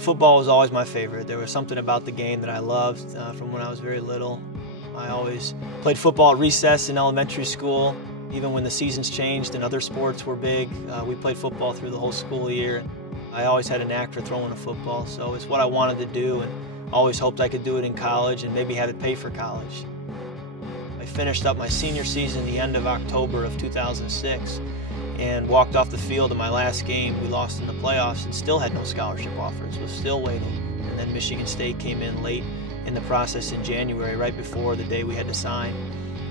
Football was always my favorite. There was something about the game that I loved from when I was very little. I always played football at recess in elementary school. Even when the seasons changed and other sports were big, we played football through the whole school year. I always had a knack for throwing a football, so it's what I wanted to do, and always hoped I could do it in college and maybe have it pay for college. I finished up my senior season the end of October of 2006 and walked off the field in my last game. We lost in the playoffs and still had no scholarship offers, was still waiting. And then Michigan State came in late in the process in January, right before the day we had to sign.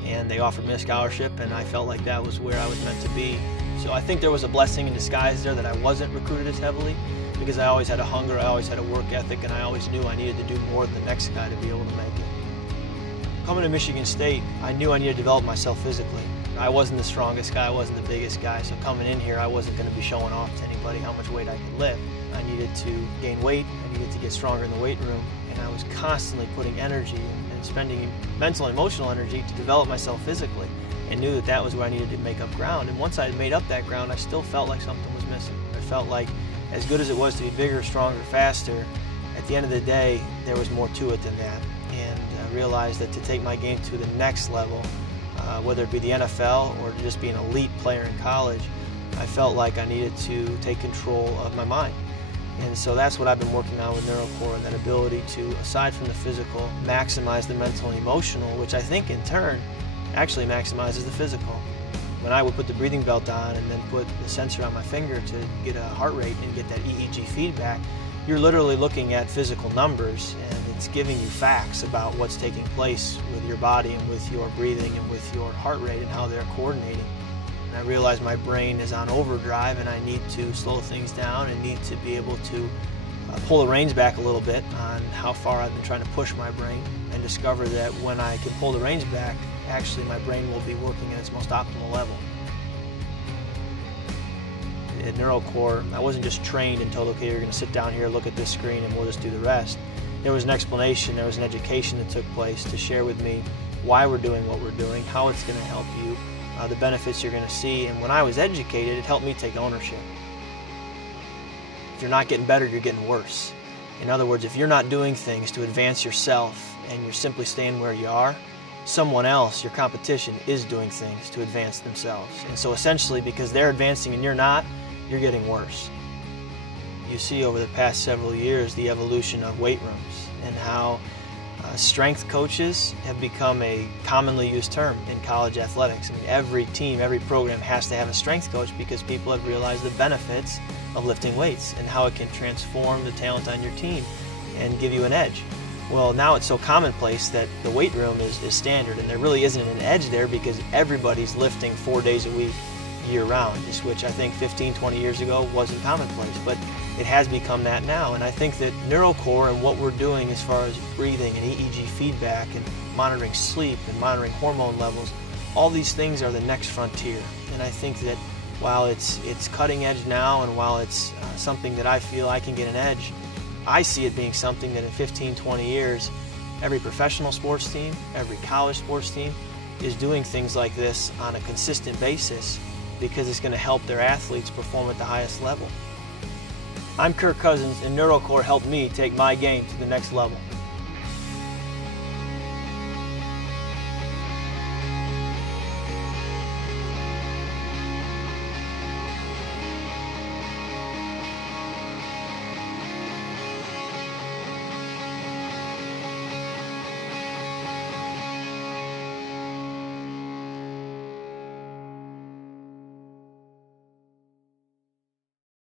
And they offered me a scholarship, and I felt like that was where I was meant to be. So I think there was a blessing in disguise there that I wasn't recruited as heavily, because I always had a hunger, I always had a work ethic, and I always knew I needed to do more than the next guy to be able to make it. Coming to Michigan State, I knew I needed to develop myself physically. I wasn't the strongest guy, I wasn't the biggest guy, so coming in here I wasn't going to be showing off to anybody how much weight I could lift. I needed to gain weight, I needed to get stronger in the weight room, and I was constantly putting energy and spending mental and emotional energy to develop myself physically, and knew that that was where I needed to make up ground. And once I had made up that ground, I still felt like something was missing. I felt like, as good as it was to be bigger, stronger, faster, at the end of the day, there was more to it than that. And I realized that to take my game to the next level, whether it be the NFL or just be an elite player in college, I felt like I needed to take control of my mind. And so that's what I've been working on with Neurocore, and that ability to, aside from the physical, maximize the mental and emotional, which I think in turn actually maximizes the physical. When I would put the breathing belt on and then put the sensor on my finger to get a heart rate and get that EEG feedback, you're literally looking at physical numbers, and it's giving you facts about what's taking place with your body and with your breathing and with your heart rate and how they're coordinating. And I realize my brain is on overdrive, and I need to slow things down and need to be able to pull the reins back a little bit on how far I've been trying to push my brain, and discover that when I can pull the reins back, actually my brain will be working at its most optimal level. At Neurocore, I wasn't just trained and told, okay, you're going to sit down here, look at this screen, and we'll just do the rest. There was an explanation, there was an education that took place to share with me why we're doing what we're doing, how it's going to help you, the benefits you're going to see. And when I was educated, it helped me take ownership. If you're not getting better, you're getting worse. In other words, if you're not doing things to advance yourself and you're simply staying where you are, someone else, your competition, is doing things to advance themselves. And so essentially, because they're advancing and you're not, you're getting worse. You see over the past several years the evolution of weight rooms and how strength coaches have become a commonly used term in college athletics. I mean, every team, every program has to have a strength coach, because people have realized the benefits of lifting weights and how it can transform the talent on your team and give you an edge. Well, now it's so commonplace that the weight room is standard, and there really isn't an edge there, because everybody's lifting 4 days a week, year-round, which I think 15, 20 years ago wasn't commonplace, but it has become that now. And I think that Neurocore and what we're doing as far as breathing and EEG feedback and monitoring sleep and monitoring hormone levels, all these things are the next frontier. And I think that while it's cutting edge now, and while it's something that I feel I can get an edge, I see it being something that in 15, 20 years, every professional sports team, every college sports team is doing things like this on a consistent basis, because it's going to help their athletes perform at the highest level. I'm Kirk Cousins, and Neurocore helped me take my game to the next level.